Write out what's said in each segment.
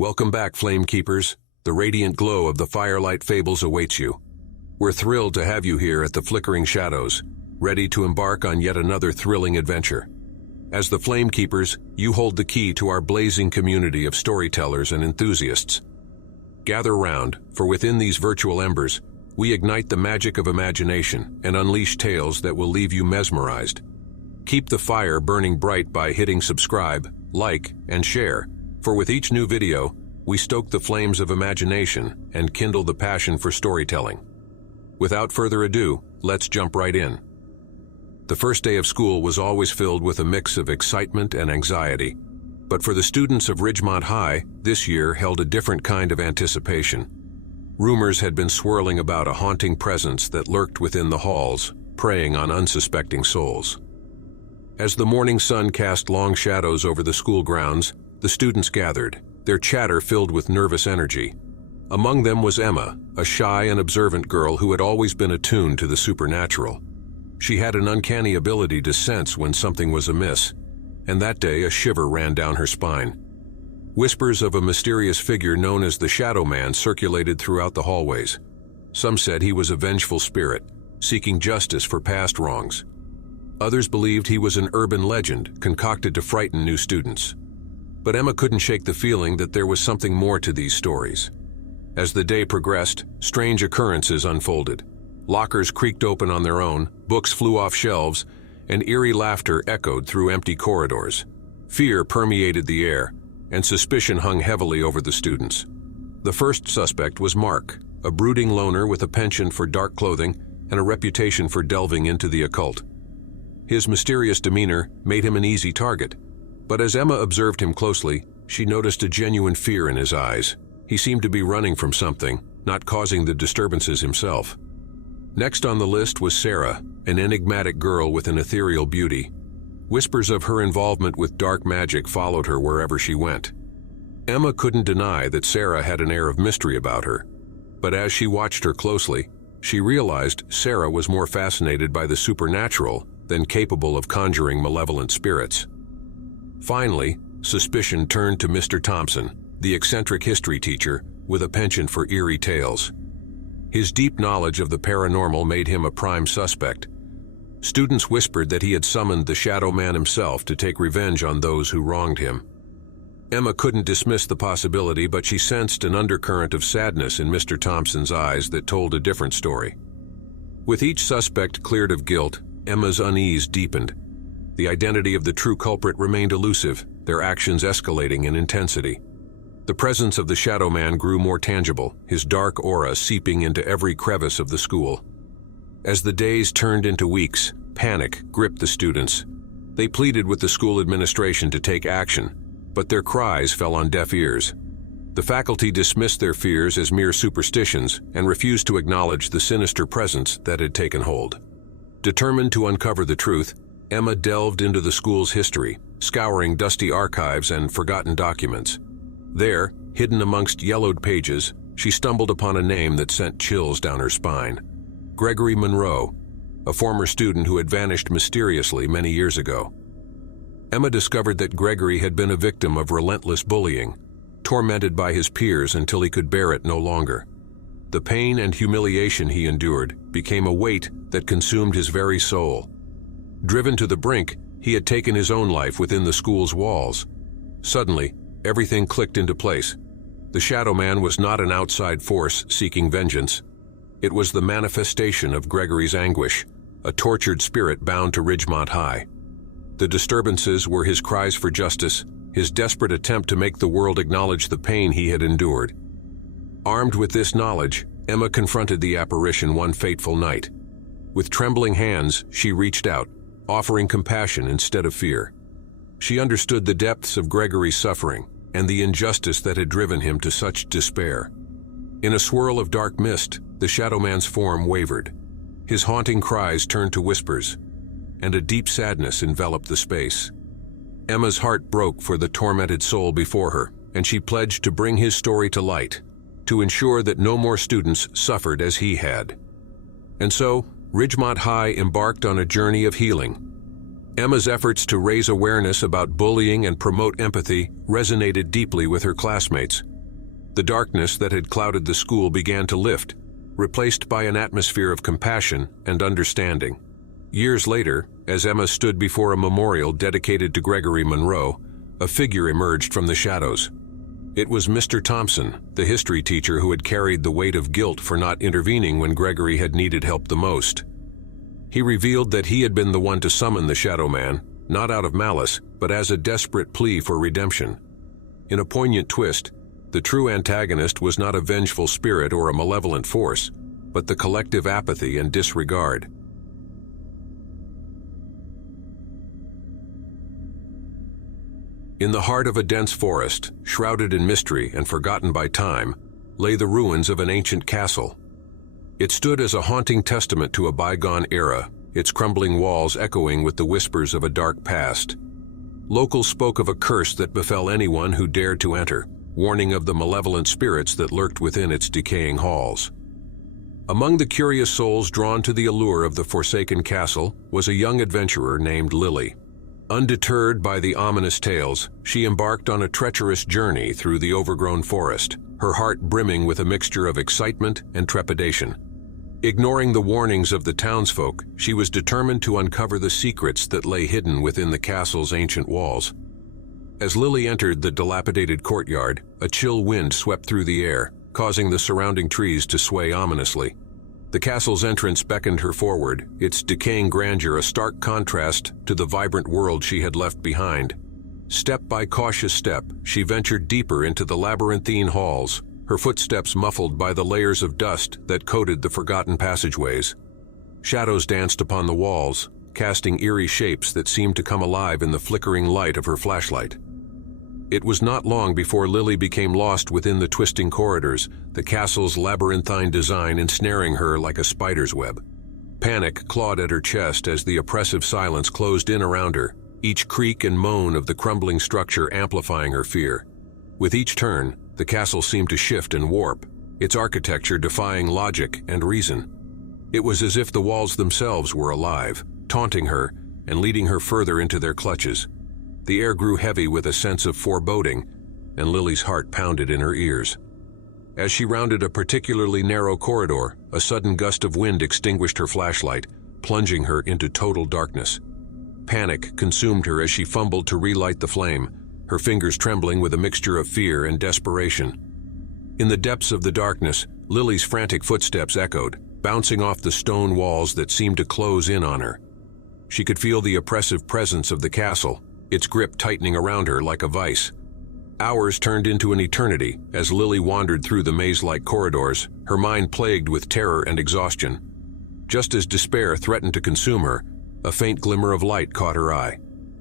Welcome back, Flame Keepers. The radiant glow of the Firelight Fables awaits you. We're thrilled to have you here at the Flickering Shadows, ready to embark on yet another thrilling adventure. As the Flame Keepers, you hold the key to our blazing community of storytellers and enthusiasts. Gather round, for within these virtual embers, we ignite the magic of imagination and unleash tales that will leave you mesmerized. Keep the fire burning bright by hitting subscribe, like, and share, for with each new video, we stoke the flames of imagination and kindle the passion for storytelling. Without further ado, let's jump right in. The first day of school was always filled with a mix of excitement and anxiety, but for the students of Ridgemont High, this year held a different kind of anticipation. Rumors had been swirling about a haunting presence that lurked within the halls, preying on unsuspecting souls. As the morning sun cast long shadows over the school grounds, the students gathered, their chatter filled with nervous energy. Among them was Emma, a shy and observant girl who had always been attuned to the supernatural. She had an uncanny ability to sense when something was amiss, and that day a shiver ran down her spine. Whispers of a mysterious figure known as the Shadow Man circulated throughout the hallways. Some said he was a vengeful spirit, seeking justice for past wrongs. Others believed he was an urban legend concocted to frighten new students. But Emma couldn't shake the feeling that there was something more to these stories. As the day progressed, strange occurrences unfolded. Lockers creaked open on their own, books flew off shelves, and eerie laughter echoed through empty corridors. Fear permeated the air, and suspicion hung heavily over the students. The first suspect was Mark, a brooding loner with a penchant for dark clothing and a reputation for delving into the occult. His mysterious demeanor made him an easy target, but as Emma observed him closely, she noticed a genuine fear in his eyes. He seemed to be running from something, not causing the disturbances himself. Next on the list was Sarah, an enigmatic girl with an ethereal beauty. Whispers of her involvement with dark magic followed her wherever she went. Emma couldn't deny that Sarah had an air of mystery about her, but as she watched her closely, she realized Sarah was more fascinated by the supernatural than capable of conjuring malevolent spirits. Finally, suspicion turned to Mr. Thompson, the eccentric history teacher with a penchant for eerie tales. His deep knowledge of the paranormal made him a prime suspect. Students whispered that he had summoned the Shadow Man himself to take revenge on those who wronged him. Emma couldn't dismiss the possibility, but she sensed an undercurrent of sadness in Mr. Thompson's eyes that told a different story. With each suspect cleared of guilt, Emma's unease deepened. The identity of the true culprit remained elusive, their actions escalating in intensity. The presence of the Shadow Man grew more tangible, his dark aura seeping into every crevice of the school. As the days turned into weeks, panic gripped the students. They pleaded with the school administration to take action, but their cries fell on deaf ears. The faculty dismissed their fears as mere superstitions and refused to acknowledge the sinister presence that had taken hold. Determined to uncover the truth, Emma delved into the school's history, scouring dusty archives and forgotten documents. There, hidden amongst yellowed pages, she stumbled upon a name that sent chills down her spine. Gregory Monroe, a former student who had vanished mysteriously many years ago. Emma discovered that Gregory had been a victim of relentless bullying, tormented by his peers until he could bear it no longer. The pain and humiliation he endured became a weight that consumed his very soul. Driven to the brink, he had taken his own life within the school's walls. Suddenly, everything clicked into place. The Shadow Man was not an outside force seeking vengeance. It was the manifestation of Gregory's anguish, a tortured spirit bound to Ridgemont High. The disturbances were his cries for justice, his desperate attempt to make the world acknowledge the pain he had endured. Armed with this knowledge, Emma confronted the apparition one fateful night. With trembling hands, she reached out, offering compassion instead of fear. She understood the depths of Gregory's suffering and the injustice that had driven him to such despair. In a swirl of dark mist, the Shadow Man's form wavered. His haunting cries turned to whispers, and a deep sadness enveloped the space. Emma's heart broke for the tormented soul before her, and she pledged to bring his story to light, to ensure that no more students suffered as he had. And so, Ridgemont High embarked on a journey of healing. Emma's efforts to raise awareness about bullying and promote empathy resonated deeply with her classmates. The darkness that had clouded the school began to lift, replaced by an atmosphere of compassion and understanding. Years later, as Emma stood before a memorial dedicated to Gregory Monroe, a figure emerged from the shadows. It was Mr. Thompson, the history teacher who had carried the weight of guilt for not intervening when Gregory had needed help the most. He revealed that he had been the one to summon the Shadow Man, not out of malice, but as a desperate plea for redemption. In a poignant twist, the true antagonist was not a vengeful spirit or a malevolent force, but the collective apathy and disregard. In the heart of a dense forest, shrouded in mystery and forgotten by time, lay the ruins of an ancient castle. It stood as a haunting testament to a bygone era, its crumbling walls echoing with the whispers of a dark past. Locals spoke of a curse that befell anyone who dared to enter, warning of the malevolent spirits that lurked within its decaying halls. Among the curious souls drawn to the allure of the forsaken castle was a young adventurer named Lily. Undeterred by the ominous tales, she embarked on a treacherous journey through the overgrown forest, her heart brimming with a mixture of excitement and trepidation. Ignoring the warnings of the townsfolk, she was determined to uncover the secrets that lay hidden within the castle's ancient walls. As Lily entered the dilapidated courtyard, a chill wind swept through the air, causing the surrounding trees to sway ominously. The castle's entrance beckoned her forward, its decaying grandeur a stark contrast to the vibrant world she had left behind. Step by cautious step, she ventured deeper into the labyrinthine halls, her footsteps muffled by the layers of dust that coated the forgotten passageways. Shadows danced upon the walls, casting eerie shapes that seemed to come alive in the flickering light of her flashlight. It was not long before Lily became lost within the twisting corridors, the castle's labyrinthine design ensnaring her like a spider's web. Panic clawed at her chest as the oppressive silence closed in around her, each creak and moan of the crumbling structure amplifying her fear. With each turn, the castle seemed to shift and warp, its architecture defying logic and reason. It was as if the walls themselves were alive, taunting her and leading her further into their clutches. The air grew heavy with a sense of foreboding, and Lily's heart pounded in her ears. As she rounded a particularly narrow corridor, a sudden gust of wind extinguished her flashlight, plunging her into total darkness. Panic consumed her as she fumbled to relight the flame, her fingers trembling with a mixture of fear and desperation. In the depths of the darkness, Lily's frantic footsteps echoed, bouncing off the stone walls that seemed to close in on her. She could feel the oppressive presence of the castle, its grip tightening around her like a vice. Hours turned into an eternity as Lily wandered through the maze-like corridors, her mind plagued with terror and exhaustion. Just as despair threatened to consume her, a faint glimmer of light caught her eye,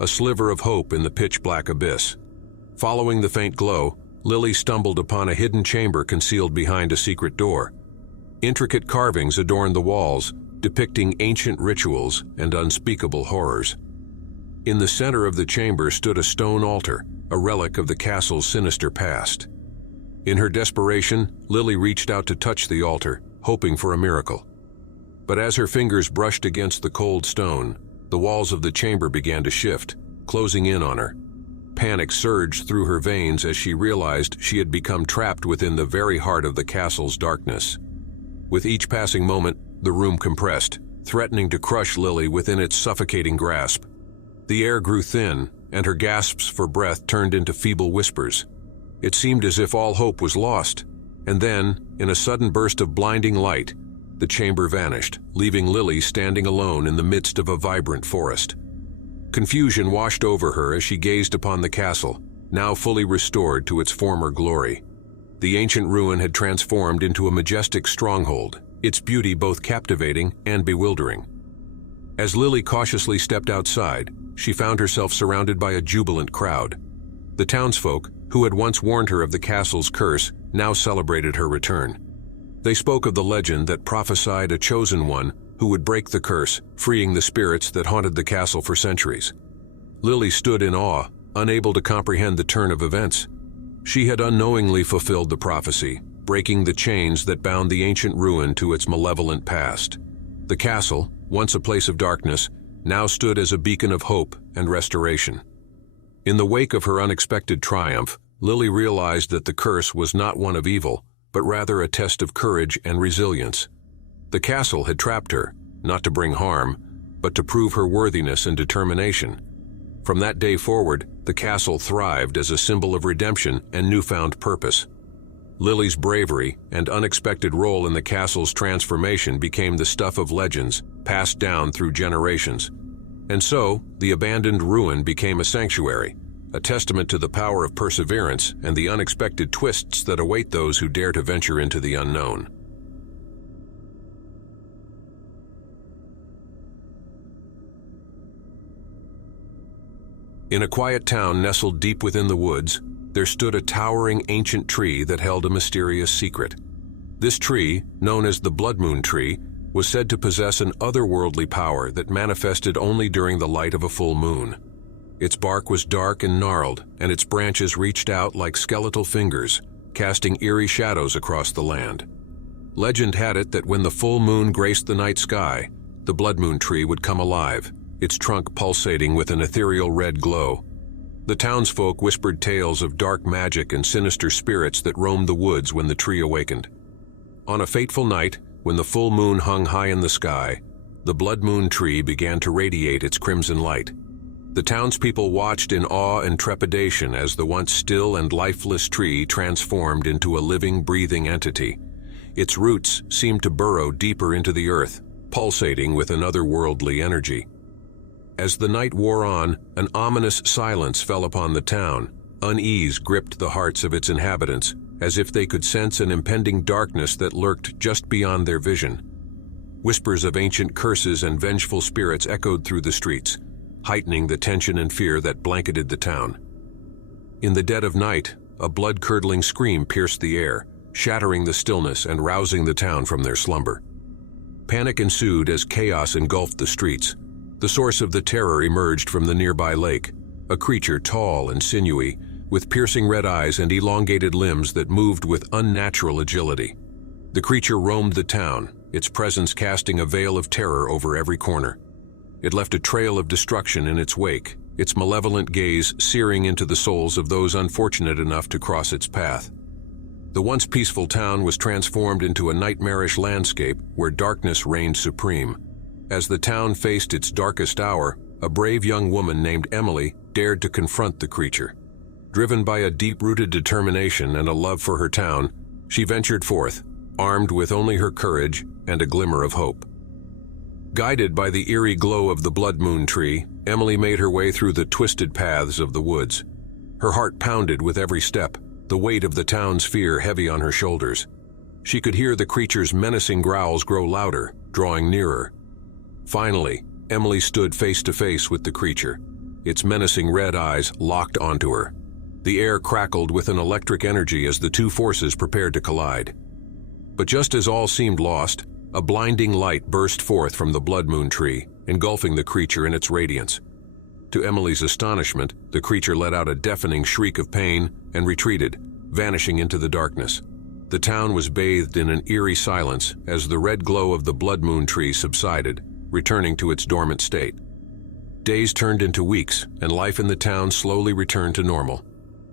a sliver of hope in the pitch-black abyss. Following the faint glow, Lily stumbled upon a hidden chamber concealed behind a secret door. Intricate carvings adorned the walls, depicting ancient rituals and unspeakable horrors. In the center of the chamber stood a stone altar, a relic of the castle's sinister past. In her desperation, Lily reached out to touch the altar, hoping for a miracle. But as her fingers brushed against the cold stone, the walls of the chamber began to shift, closing in on her. Panic surged through her veins as she realized she had become trapped within the very heart of the castle's darkness. With each passing moment, the room compressed, threatening to crush Lily within its suffocating grasp. The air grew thin, and her gasps for breath turned into feeble whispers. It seemed as if all hope was lost, and then, in a sudden burst of blinding light, the chamber vanished, leaving Lily standing alone in the midst of a vibrant forest. Confusion washed over her as she gazed upon the castle, now fully restored to its former glory. The ancient ruin had transformed into a majestic stronghold, its beauty both captivating and bewildering. As Lily cautiously stepped outside, she found herself surrounded by a jubilant crowd. The townsfolk, who had once warned her of the castle's curse, now celebrated her return. They spoke of the legend that prophesied a chosen one who would break the curse, freeing the spirits that haunted the castle for centuries. Lily stood in awe, unable to comprehend the turn of events. She had unknowingly fulfilled the prophecy, breaking the chains that bound the ancient ruin to its malevolent past. The castle, once a place of darkness, now stood as a beacon of hope and restoration. In the wake of her unexpected triumph, Lily realized that the curse was not one of evil, but rather a test of courage and resilience. The castle had trapped her, not to bring harm, but to prove her worthiness and determination. From that day forward, the castle thrived as a symbol of redemption and newfound purpose. Lily's bravery and unexpected role in the castle's transformation became the stuff of legends, passed down through generations. And so, the abandoned ruin became a sanctuary, a testament to the power of perseverance and the unexpected twists that await those who dare to venture into the unknown. In a quiet town nestled deep within the woods, there stood a towering ancient tree that held a mysterious secret. This tree, known as the Blood Moon Tree, was said to possess an otherworldly power that manifested only during the light of a full moon. Its bark was dark and gnarled, and its branches reached out like skeletal fingers, casting eerie shadows across the land. Legend had it that when the full moon graced the night sky, the Blood Moon Tree would come alive, its trunk pulsating with an ethereal red glow. The townsfolk whispered tales of dark magic and sinister spirits that roamed the woods when the tree awakened. On a fateful night, when the full moon hung high in the sky, the Blood Moon Tree began to radiate its crimson light. The townspeople watched in awe and trepidation as the once still and lifeless tree transformed into a living, breathing entity. Its roots seemed to burrow deeper into the earth, pulsating with an otherworldly energy. As the night wore on, an ominous silence fell upon the town. Unease gripped the hearts of its inhabitants, as if they could sense an impending darkness that lurked just beyond their vision. Whispers of ancient curses and vengeful spirits echoed through the streets, heightening the tension and fear that blanketed the town. In the dead of night, a blood-curdling scream pierced the air, shattering the stillness and rousing the town from their slumber. Panic ensued as chaos engulfed the streets. The source of the terror emerged from the nearby lake, a creature tall and sinewy, with piercing red eyes and elongated limbs that moved with unnatural agility. The creature roamed the town, its presence casting a veil of terror over every corner. It left a trail of destruction in its wake, its malevolent gaze searing into the souls of those unfortunate enough to cross its path. The once peaceful town was transformed into a nightmarish landscape where darkness reigned supreme. As the town faced its darkest hour, a brave young woman named Emily dared to confront the creature. Driven by a deep-rooted determination and a love for her town, she ventured forth, armed with only her courage and a glimmer of hope. Guided by the eerie glow of the Blood Moon Tree, Emily made her way through the twisted paths of the woods. Her heart pounded with every step, the weight of the town's fear heavy on her shoulders. She could hear the creature's menacing growls grow louder, drawing nearer. Finally, Emily stood face to face with the creature, its menacing red eyes locked onto her. The air crackled with an electric energy as the two forces prepared to collide. But just as all seemed lost, a blinding light burst forth from the Blood Moon Tree, engulfing the creature in its radiance. To Emily's astonishment, the creature let out a deafening shriek of pain and retreated, vanishing into the darkness. The town was bathed in an eerie silence as the red glow of the Blood Moon Tree subsided, returning to its dormant state. Days turned into weeks, and life in the town slowly returned to normal.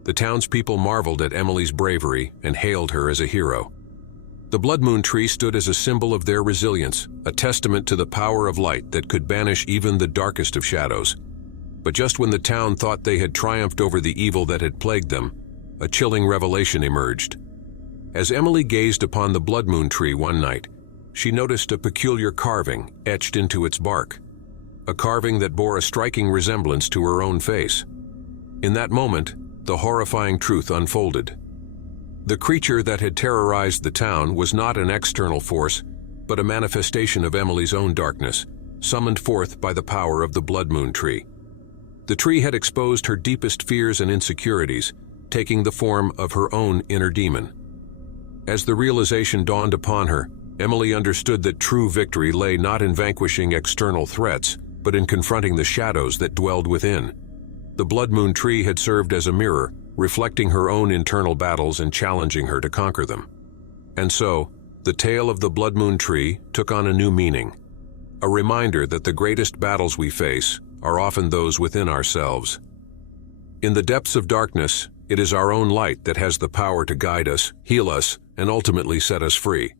The townspeople marveled at Emily's bravery and hailed her as a hero. The Blood Moon Tree stood as a symbol of their resilience, a testament to the power of light that could banish even the darkest of shadows. But just when the town thought they had triumphed over the evil that had plagued them, a chilling revelation emerged. As Emily gazed upon the Blood Moon Tree one night, she noticed a peculiar carving etched into its bark, a carving that bore a striking resemblance to her own face. In that moment, the horrifying truth unfolded. The creature that had terrorized the town was not an external force, but a manifestation of Emily's own darkness, summoned forth by the power of the Blood Moon Tree. The tree had exposed her deepest fears and insecurities, taking the form of her own inner demon. As the realization dawned upon her, Emily understood that true victory lay not in vanquishing external threats, but in confronting the shadows that dwelled within. The Blood Moon Tree had served as a mirror, reflecting her own internal battles and challenging her to conquer them. And so, the tale of the Blood Moon Tree took on a new meaning. a reminder that the greatest battles we face are often those within ourselves. In the depths of darkness, it is our own light that has the power to guide us, heal us, and ultimately set us free.